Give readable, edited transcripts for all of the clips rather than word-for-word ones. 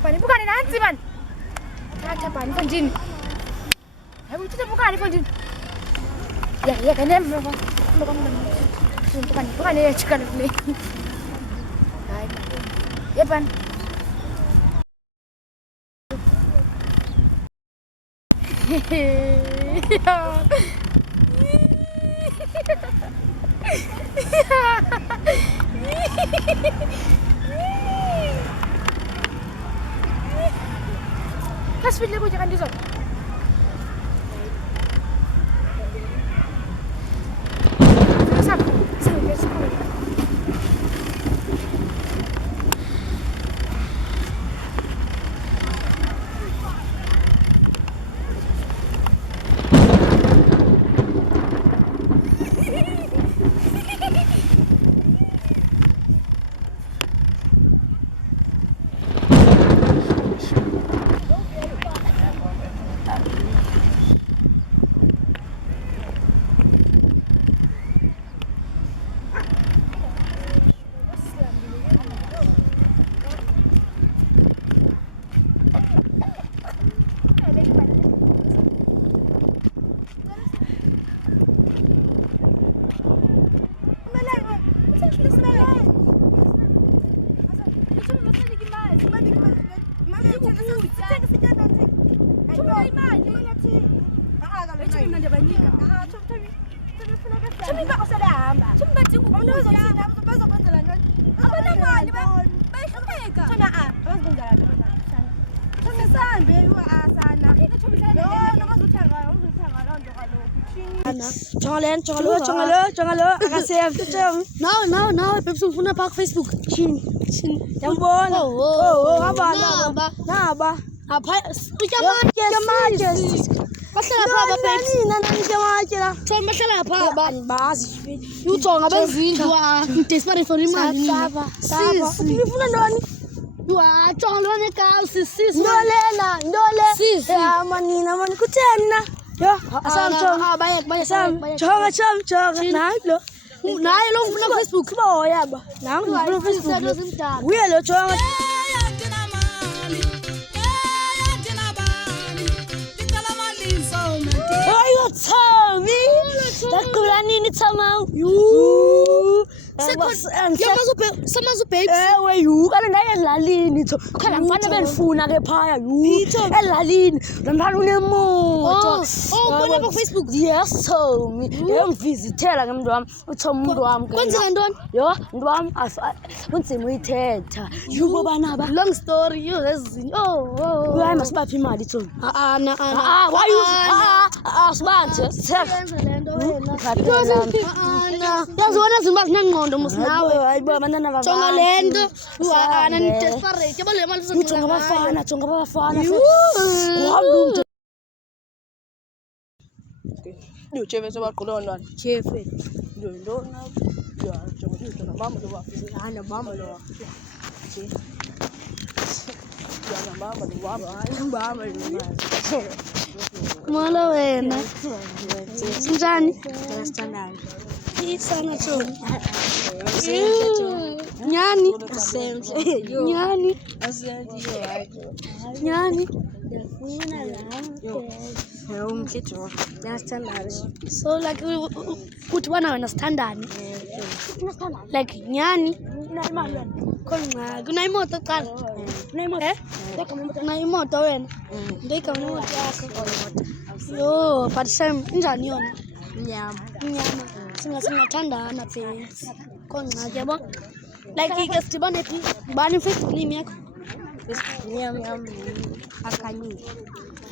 Pani bukan ni nanti man. Tata pani von Jin. Aku tu bukan ni von Jin. Ya kan dia bukan ni cakap ni. Ya pan. Kas video ko jangan disot. Chongalo, akasema tutam. Now, Pepsi mfuna pa Facebook. Chini. Jambona. Naba. Apa? Jamaa. Masala pa Pepsi. Nani jamaa. Choma masala pa ba. Basi. Yutonga benzindwa. Desperate for imali. Saba. Mfuna ndoni. Dua chongalo ne ka sis. Ndole. Sis. Manina man kutena. Yo, banyak. Nah, lo muna Facebook ba ya ba. Nah, muna Facebook. Wia lo chonga. Ayo tami. Takulani ni tamau. Sama zupe. We you kana naye lalini to. Kana mfana benifuna ke phaya you. Elalini. Ndandana unemoto. Bona pa Facebook. Yes so. Ngimvisitela ngemntu wami. Umuntu wami. Kwenzeka ntoni? Yo, mntu wami kunzima uyithetha. Yubo banaba. Long story yo lezinto. Hayi masibaphi imali to. Why you? Sibanje. Senza lento wena. Yazona zimba zinengqondo musinawe. Hayibo abantwana baba. Jonga lento. Ni desperate. Yabo le mali Jonga abafana. Wamntu. Ndio chefe sebaqulwa ntwana. Chefe. Ndio ndona. Ya jonga mama lo wafisi. Hana mama lo. Ya mama lo. Mala wena. Sinjani? Standard. Sana tu. Nyani? Nyani? So like put one on a standard. Like nyani? Kuna imoto kali. Kuna imoto wena. Ndio kama imoto yako. Yo, but same njani yona? Nyama. Singathandana phe. Konqa yabo. Like ikestibane phi? Bani Facebook name yakho? Nyama akhanyile.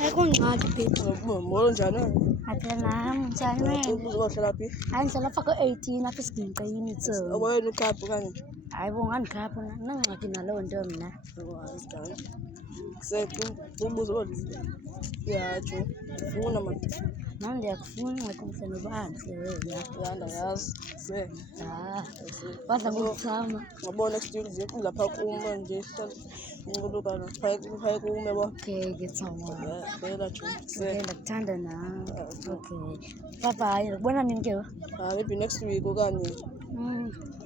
Ayikongqaki phe. Molo njani? Aphela njani? Uzohlala phi? Angihlala faka 18 apha esigqinqeni tso. Wena ukhapha kanye. Hayibo ngandikhapha nangxaki nalowo nto mina. Ubuzo yatsho ufuna manje. Nam ndiyakufuna ngakumhle nobantle wena. Ndayazi. Badla ngokuthama. Ngabona next week ziyakuza phaa kuma nje ngolukana phaya kume bo. Okay, ngiyethoma. Phela tsho. Ndakuthanda nawe. Okay. Bye bye. Ubona nini ke? Maybe next week okanye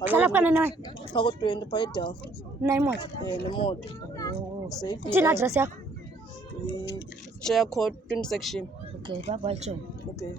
Hlala kwana nawe. Phako 20 phaya eDelft. Na imoto. Nemoto. Uthini address yakho? Share code 20 section. Okay, bye bye John. Okay.